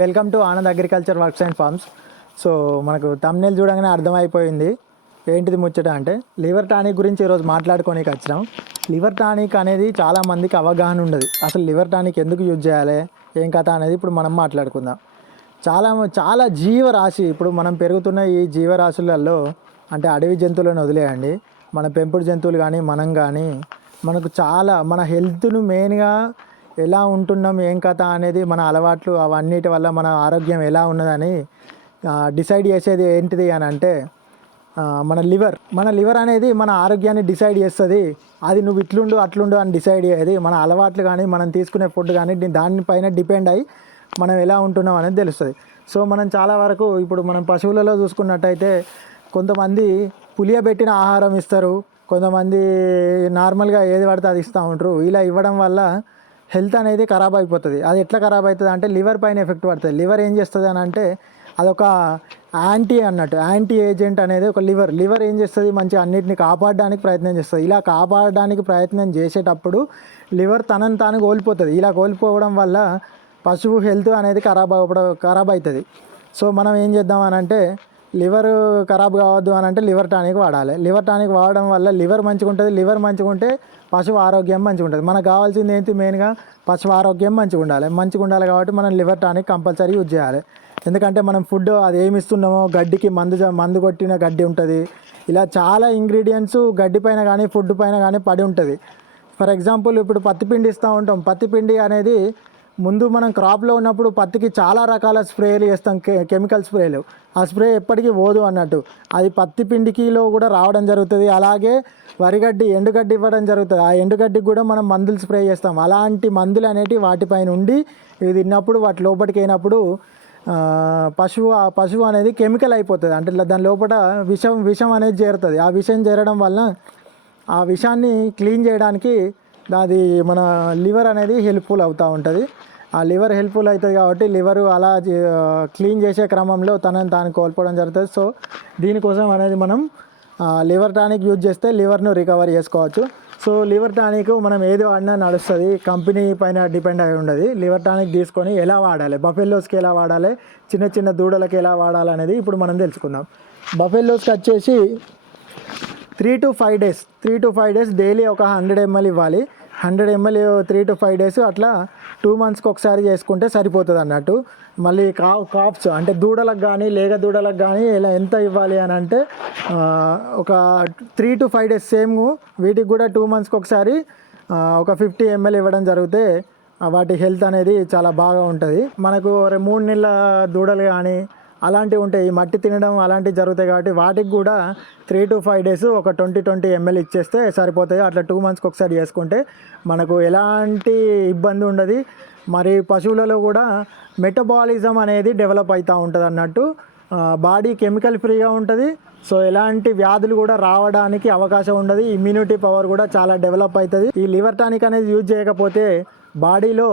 Welcome to Anand agriculture works and farms. So మనకు thumbnail చూడగానే అర్థమైపోయింది. ఏంటిది ముచ్చట అంటే లివర్ టానిక్ గురించి ఈరోజు మాట్లాడుకోనికి వచ్చినాం. లివర్ టానిక్ అనేది చాలామందికి అవగాహన ఉండదు. అసలు లివర్ టానిక్ ఎందుకు యూజ్ చేయాలి? ఏం కథ అనేది ఇప్పుడు మనం మాట్లాడుకుందాం. చాలా చాలా జీవరాశి ఇప్పుడు మనం పెరుగుతున్న ఈ జీవరాశులలో అంటే అడవి జంతువులను వదిలేయండి. మన పెంపుడు జంతువులు కానీ మనం కానీ మనకు చాలా మన హెల్త్ను మెయిన్గా ఎలా ఉంటున్నాం ఏం కథ అనేది మన అలవాట్లు అవన్నిటి వల్ల మన ఆరోగ్యం ఎలా ఉన్నదని డిసైడ్ చేసేది ఏంటిది అని అంటే మన లివర్. మన లివర్ అనేది మన ఆరోగ్యాన్ని డిసైడ్ చేస్తుంది. అది నువ్వు ఇట్లుండు అట్లుండు అని డిసైడ్ అయ్యేది మన అలవాట్లు కానీ మనం తీసుకునే ఫుడ్ కానీ దానిపైన డిపెండ్ అయ్యి మనం ఎలా ఉంటున్నాం అనేది తెలుస్తుంది. సో మనం చాలా వరకు ఇప్పుడు మనం పశువులలో చూసుకున్నట్టయితే కొంతమంది పులియబెట్టిన ఆహారం ఇస్తారు. కొంతమంది నార్మల్గా ఏది పడితే అది ఇస్తూ ఉంటారు ఇలా ఇవ్వడం వల్ల హెల్త్ అనేది ఖరాబ్ అయిపోతుంది. అది ఎట్లా ఖరాబ్ అవుతుంది అంటే లివర్ పైన ఎఫెక్ట్ పడుతుంది. లివర్ ఏం చేస్తుంది అని అంటే అదొక యాంటీ అన్నట్టు యాంటీ ఏజెంట్ అనేది ఒక లివర్. లివర్ ఏం చేస్తుంది? మంచిగా అన్నిటిని కాపాడడానికి ప్రయత్నం చేస్తుంది. ఇలా కాపాడడానికి ప్రయత్నం చేసేటప్పుడు లివర్ తనని తాను కోల్పోతుంది. ఇలా కోల్పోవడం వల్ల పశువు హెల్త్ అనేది ఖరాబ్ అవ్వడం ఖరాబ్ అవుతుంది సో మనం ఏం చేద్దాం అని అంటే లివర్ ఖరాబ్ కావద్దు అని అంటే లివర్ టానిక్ వాడాలి. లివర్ టానిక్ వాడడం వల్ల లివర్ మంచిగా ఉంటుంది లివర్ మంచిగా ఉంటే పశువు ఆరోగ్యం మంచిగా ఉంటుంది మనకు కావాల్సింది ఏంటి మెయిన్గా పశువు ఆరోగ్యం మంచిగా ఉండాలి మంచిగా ఉండాలి కాబట్టి మనం లివర్ టానిక్ కంపల్సరీ యూజ్ చేయాలి. ఎందుకంటే మనం ఫుడ్ అది ఏమి ఇస్తున్నామో గడ్డికి మందు మందు కొట్టిన గడ్డి ఉంటుంది. ఇలా చాలా ఇంగ్రీడియంట్స్ గడ్డి పైన కానీ ఫుడ్ పైన కానీ పడి ఉంటుంది. ఫర్ ఎగ్జాంపుల్ ఇప్పుడు పత్తి పిండి ఇస్తూ ఉంటాం. పత్తి పిండి అనేది ముందు మనం క్రాప్లో ఉన్నప్పుడు పత్తికి చాలా రకాల స్ప్రేలు చేస్తాం కె కెమికల్ స్ప్రేలు. ఆ స్ప్రే ఎప్పటికీ పోదు అన్నట్టు. అది పత్తి పిండికిలో కూడా రావడం జరుగుతుంది అలాగే వరిగడ్డి ఎండుగడ్డి ఇవ్వడం జరుగుతుంది. ఆ ఎండుగడ్డికి కూడా మనం మందులు స్ప్రే చేస్తాం. అలాంటి మందులు అనేటివి వాటిపైన ఉండి ఇవి తిన్నప్పుడు వాటి లోపలికి అయినప్పుడు పశువు ఆ పశువు అనేది కెమికల్ అయిపోతుంది. అంటే దాని లోపల విషం విషం అనేది చేరుతుంది. ఆ విషం చేరడం వల్ల ఆ విషాన్ని క్లీన్ చేయడానికి అది మన లివర్ అనేది హెల్ప్ఫుల్ అవుతూ ఉంటుంది. ఆ లివర్ హెల్ప్ఫుల్ అవుతుంది కాబట్టి లివర్ అలా క్లీన్ చేసే క్రమంలో తనని తాను కోల్పోవడం జరుగుతుంది. సో దీనికోసం అనేది మనం లివర్ టానిక్ యూజ్ చేస్తే లివర్ను రికవర్ చేసుకోవచ్చు. సో లివర్ టానిక్ మనం ఏది వాడినా నడుస్తుంది. కంపెనీ పైన డిపెండ్ అయి ఉండదు. లివర్ టానిక్ తీసుకొని ఎలా వాడాలి? బఫెల్లోస్కి ఎలా వాడాలి? చిన్న చిన్న దూడలకు ఎలా వాడాలి అనేది ఇప్పుడు మనం తెలుసుకుందాం. బఫెల్లోస్కి వచ్చేసి three to five days three to five days daily ఒక హండ్రెడ్ ఎంఎల్ ఇవ్వాలి. Hundred ML three to five days అట్లా టూ మంత్స్కి ఒకసారి చేసుకుంటే సరిపోతుంది అన్నట్టు. మళ్ళీ కా కాప్స్ అంటే దూడలకు కానీ లేగ దూడలకు కానీ ఇలా ఎంత ఇవ్వాలి అని అంటే ఒక three to five days same వీటికి కూడా టూ మంత్స్కి ఒకసారి ఒక ఫిఫ్టీ ఎంఎల్ ఇవ్వడం జరిగితే వాటి హెల్త్ అనేది చాలా బాగా ఉంటుంది. మనకు మూడు నెలల దూడలు కానీ అలాంటివి ఉంటాయి. ఈ మట్టి తినడం అలాంటివి జరుగుతాయి కాబట్టి వాటికి కూడా త్రీ టు ఫైవ్ డేస్ ఒక ట్వంటీ ట్వంటీ ఎంఎల్ ఇచ్చేస్తే సరిపోతాయి. అట్లా టూ మంత్స్కి ఒకసారి చేసుకుంటే మనకు ఎలాంటి ఇబ్బంది ఉండదు. మరి పశువులలో కూడా మెటబాలిజం అనేది డెవలప్ అవుతూ ఉంటుంది అన్నట్టు బాడీ కెమికల్ ఫ్రీగా ఉంటుంది. సో ఎలాంటి వ్యాధులు కూడా రావడానికి అవకాశం ఉండదు. ఇమ్యూనిటీ పవర్ కూడా చాలా డెవలప్ అవుతుంది. ఈ లివర్ టానిక్ అనేది యూజ్ చేయకపోతే బాడీలో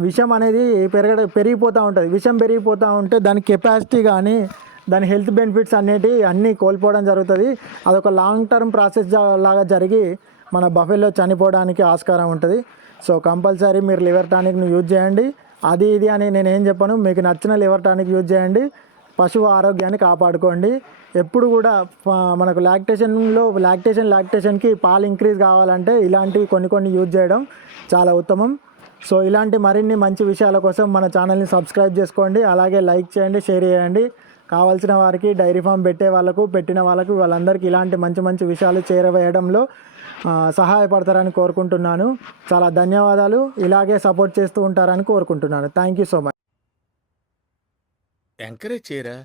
విషం అనేది పెరగ పెరిగిపోతూ ఉంటుంది. విషం పెరిగిపోతూ ఉంటే దాని కెపాసిటీ కానీ దాని హెల్త్ బెనిఫిట్స్ అనేటి అన్నీ కోల్పోవడం జరుగుతుంది. అదొక లాంగ్ టర్మ్ ప్రాసెస్ లాగా జరిగి మన బఫెల్లో చనిపోవడానికి ఆస్కారం ఉంటుంది. సో కంపల్సరీ మీరు లివర్ టానిక్ని యూజ్ చేయండి. అది ఇది అని నేను ఏం చెప్పను. మీకు నచ్చిన లివర్ టానిక్ యూజ్ చేయండి. పశువు ఆరోగ్యాన్ని కాపాడుకోండి. ఎప్పుడు కూడా మనకు లాక్టేషన్లో లాక్టేషన్ లాక్టేషన్కి పాలు ఇంక్రీజ్ కావాలంటే ఇలాంటివి కొన్ని కొన్ని యూజ్ చేయడం చాలా ఉత్తమం. సో ఇలాంటి మరిన్ని మంచి విషయాల కోసం మన ఛానల్ని సబ్స్క్రైబ్ చేసుకోండి అలాగే లైక్ చేయండి షేర్ చేయండి. కావాల్సిన వారికి డైరీ ఫామ్ పెట్టే వాళ్ళకు పెట్టిన వాళ్ళకు వాళ్ళందరికీ ఇలాంటి మంచి మంచి విషయాలు చేరవేయడంలో సహాయపడతారని కోరుకుంటున్నాను. చాలా ధన్యవాదాలు. ఇలాగే సపోర్ట్ చేస్తూ ఉంటారని కోరుకుంటున్నాను. Thank you so much. Encourage చేయరా?